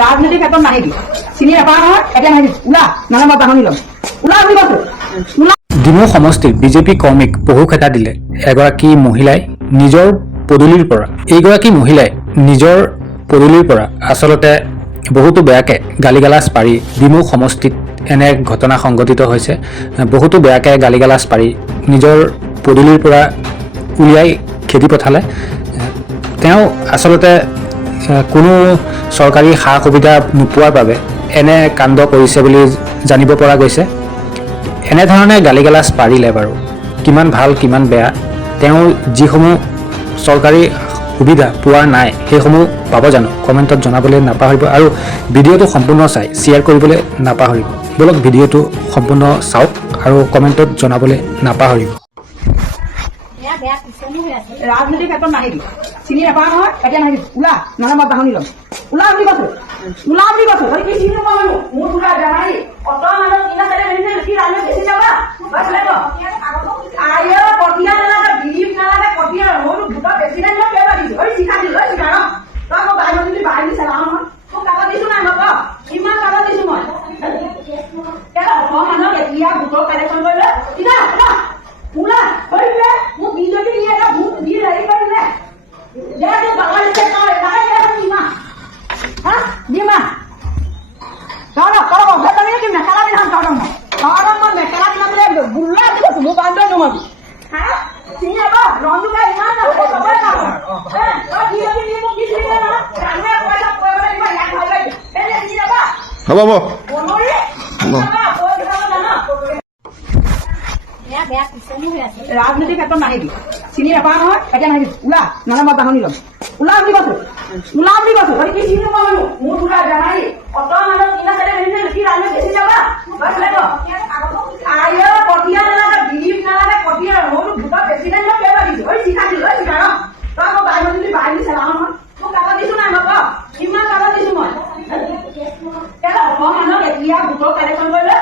ৰাজনীতিৰ ক্ষেত্ৰত নাহিবি চিনি নাপাওঁ নহয় এতিয়া নাহিবি ওলা নহ'লে মই বাহনি ল'ম ওলা বুলি কৈছো ওলা। ডিমৌ সমষ্টিৰ বিজেপি কৰ্মীক বহু খেতা দিলে এগৰাকী মহিলাই নিজৰ পদূলিৰ পৰা। এইগৰাকী মহিলাই নিজৰ পদূলিৰ পৰা আচলতে বহুতো বেয়াকৈ গালিগালাজ পাৰি ডিমৌ সমষ্টিত এনে ঘটনা সংঘটিত হৈছে। বহুতো বেয়াকৈ গালিগালাজ পাৰি নিজৰ পদূলিৰ পৰা উলিয়াই খেদি পঠালে। তেওঁ আচলতে কোনো চৰকাৰী সা সুবিধা নোপোৱাৰ বাবে এনে কাণ্ড কৰিছে বুলি জানিব পৰা গৈছে। এনেধৰণে গালিগালাজ পাৰিলে বাৰু কিমান ভাল কিমান বেয়া, তেওঁ যিসমূহ চৰকাৰী সুবিধা পোৱা নাই সেইসমূহ পাব জানো? কমেণ্টত জনাবলৈ নাপাহৰিব আৰু ভিডিঅ'টো সম্পূৰ্ণ চাই শ্বেয়াৰ কৰিবলৈ নাপাহৰিব। বলক ভিডিঅ'টো সম্পূৰ্ণ চাওক আৰু কমেণ্টত জনাবলৈ নাপাহৰিব। ৰাজনীতিৰ ক্ষেত্ৰত নাহিবি চিনি নাপাওঁ নহয় এতিয়া নাহিবি ওলা নহ'লে মই বাহনি ল'ম ওলা বুলি কৈছো ওলা বুলি কৈছো কি চিনি নাপাওঁ মোৰ ওলা বেমাৰী অত মানুহ কিনা চাইডে মেলিছে কি ৰাজনীতি বেছি যাবা আইঅ কঠীয়া নালাগে বিৰিপ নালাগে কঠীয়া মোৰ দুটা বেছি নাই মই কেইবা দিছো ঐ শিকা দিলো ঐ শিকা তই মই বাহিৰ যদি বাহিৰ দি চালাও নহয় তোক কাগজ দিছো নাই মই ক কিমান কাগজ দিছো মই মানুহক এতিয়া গোটৰ কালেকশ্যন কৰিলে কিনা ওলা কৰিলে মোক বিজেপি দিয়ে এটা ভোট দি হেৰি কৰিলে দে তোৰ বাবা দিছে তই লাগে দিমা হা দিমা তই ভোট আমি কি মেখেলা পিন্ধাম তই মই মেখেলা পিন্ধাম বোলে বুল্লা দি কৈছো মোক বান্ধ নোমাবি হা চিনি নাপা ৰঞ্জুকা ইমান নাপায় চবৰে কাম তই বিজেপি দিয়ে মোক কি চিনি নাপা মানুহে পইচা কৰিবলৈ দিব ইয়াক ভাল লাগে এই চিনি নাপা হ'ব হ'ব বনৰি ৰাজনীতিৰ ক্ষেত্ৰত নাহিবি চিনি নাপাওঁ নহয় এতিয়া নাহিবি ওলা নহ'লে মই বাহনি ল'ম ওলা বুলি কৈছো কি চিনি নাপাওঁ মোৰ ওলা বেমাৰী অত মানুহ কিনা চাইডে মেলিছে কি ৰাজনীতি বেছি যাবা আইঅ কঠীয়া নালাগে বিৰিপ নালাগে কঠীয়া মোৰ দুটা বেছি নাই মই কেইবা দিছো ঐ শিকা দিলো ঐ শিকা তই মই বাহিৰ যদি বাহিৰ দি চালাও নহয় তোক কাগজ দিছো নাই মই ক কিমান কাগজ দিছো মই মানুহক এতিয়া গোটৰ কালেকশ্যন কৰিলে